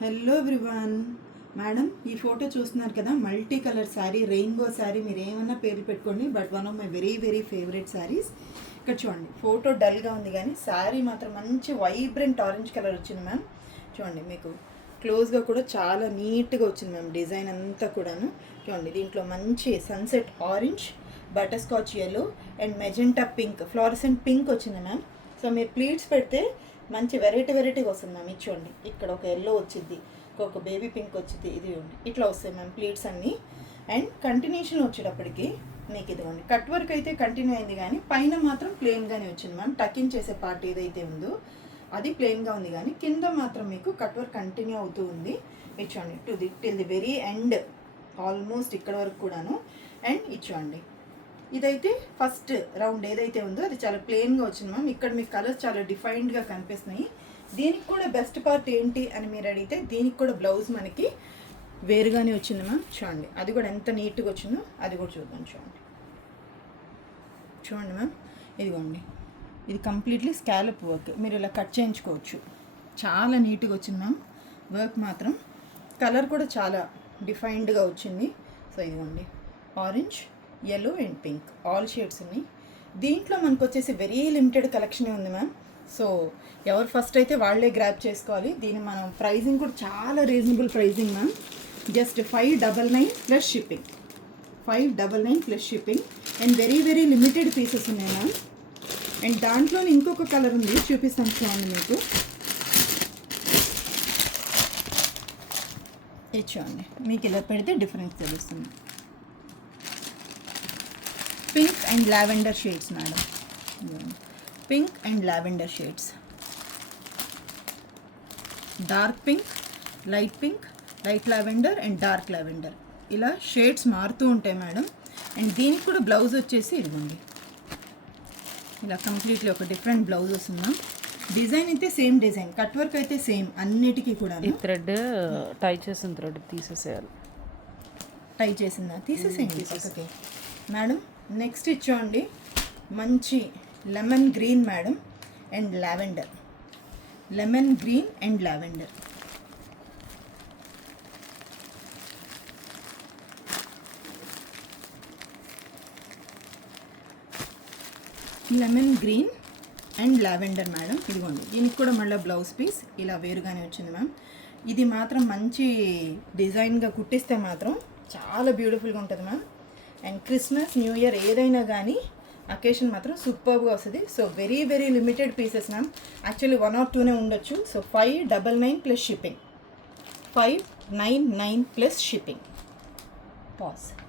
Hello everyone. Madam ఈ photo చూస్తున్నారు కదా, multi colour sari, rainbow sari, మీరు ఏమన్నా పేర్లు పెట్టుకోండి, but one of my very very favourite saris. ఇక్కడ చూడండి, ఫోటో డల్గా ఉంది కానీ శారీ మాత్రం మంచి వైబ్రెంట్ ఆరెంజ్ కలర్ వచ్చింది మ్యామ్. చూడండి, మీకు క్లోజ్గా కూడా చాలా నీట్గా వచ్చింది మ్యామ్, డిజైన్ అంతా కూడాను. చూడండి, దీంట్లో మంచి sunset orange, butter scotch yellow and magenta pink, fluorescent pink వచ్చింది మ్యామ్. సో మీరు ప్లీట్స్ పెడితే మంచి వెరైటీగా వస్తుంది మ్యామ్. ఇది చూడండి, ఇక్కడ ఒక ఎల్లో వచ్చింది, ఒక బేబీ పింక్ వచ్చింది, ఇది ఇట్లా వస్తాయి మ్యామ్ ప్లీట్స్ అన్నీ. అండ్ కంటిన్యూషన్ వచ్చేటప్పటికి మీకు ఇదిగోండి, కట్ వర్క్ అయితే కంటిన్యూ అయింది కానీ పైన మాత్రం ప్లెయిన్గానే వచ్చింది మ్యామ్. టకింగ్ చేసే పార్ట్ ఏదైతే ఉందో అది ప్లెయిన్గా ఉంది కానీ కింద మాత్రం మీకు కట్ వర్క్ కంటిన్యూ అవుతూ ఉంది. ఇచ్చోండి till the very end, almost ఇక్కడ వరకు కూడాను. అండ్ ఇచ్చోండి, ఇదైతే ఫస్ట్ రౌండ్ ఏదైతే ఉందో అది చాలా ప్లెయిన్గా వచ్చింది మ్యామ్. ఇక్కడ మీకు కలర్స్ చాలా డిఫైన్డ్గా కనిపిస్తున్నాయి. దీనికి కూడా బెస్ట్ పార్ట్ ఏంటి అని మీరు అడిగితే, దీనికి కూడా బ్లౌజ్ మనకి వేరుగానే వచ్చింది మ్యామ్. చూడండి, అది కూడా ఎంత నీట్గా వచ్చిందో అది కూడా చూద్దాం. చూడండి మ్యామ్, ఇదిగోండి, ఇది కంప్లీట్లీ స్కాలప్ వర్క్, మీరు ఇలా కట్ చేయించుకోవచ్చు. చాలా నీట్గా వచ్చింది మ్యామ్ వర్క్ మాత్రం. కలర్ కూడా చాలా డిఫైన్డ్గా వచ్చింది. సో ఇదిగోండి, orange, yellow and pink, all shades ఉన్నాయి. దీంట్లో మనకు వచ్చేసి వెరీ లిమిటెడ్ కలెక్షనే ఉంది మ్యామ్. సో ఎవరు ఫస్ట్ అయితే వాళ్ళే గ్రాప్ చేసుకోవాలి. దీని మనం ప్రైజింగ్ కూడా చాలా reasonable pricing ma'am. Just 599 plus shipping, 599 plus shipping. And very very limited pieces ఉన్నాయి మ్యామ్. అండ్ దాంట్లో ఇంకొక కలర్ ఉంది, చూపిస్తాను చూడండి మీకు. ఇది చూడండి, మీకు ఇలా పెడితే డిఫరెన్స్ తెలుస్తుంది. Pink and lavender shades madam, pink and lavender shades, dark pink, light lavender and dark lavender, ఇలా షేడ్స్ మారుతూ ఉంటాయి మేడం. అండ్ దీనికి కూడా బ్లౌజ్ వచ్చేసి ఇదిగోండి, ఇలా కంప్లీట్లీ ఒక డిఫరెంట్ బ్లౌజ్ వస్తుందా. డిజైన్ అయితే సేమ్ డిజైన్, కట్ వర్క్ అయితే సేమ్ అన్నిటికీ కూడా. ఈ థ్రెడ్ టై చేసిన థ్రెడ్ తీసేసేయాలి. టై చేసిందా, తీసేసేయండి. ఓకే మేడం, నెక్స్ట్ ఇచ్చోండి, మంచి lemon green madam and lavender, lemon green and lavender. Lemon green and lavender madam. ఇదిగోండి, దీనికి కూడా మళ్ళీ బ్లౌజ్ పీస్ ఇలా వేరుగానే వచ్చింది మ్యామ్. ఇది మాత్రం మంచి డిజైన్గా కుట్టిస్తే మాత్రం చాలా బ్యూటిఫుల్గా ఉంటుంది ma'am. And Christmas, new year ఏదైనా కానీ అకేషన్ మాత్రం సూపర్గా వస్తుంది. So very very limited pieces ma'am. Actually 1 or 2 ఉండొచ్చు. So 599 plus shipping, 599 plus shipping. Pause.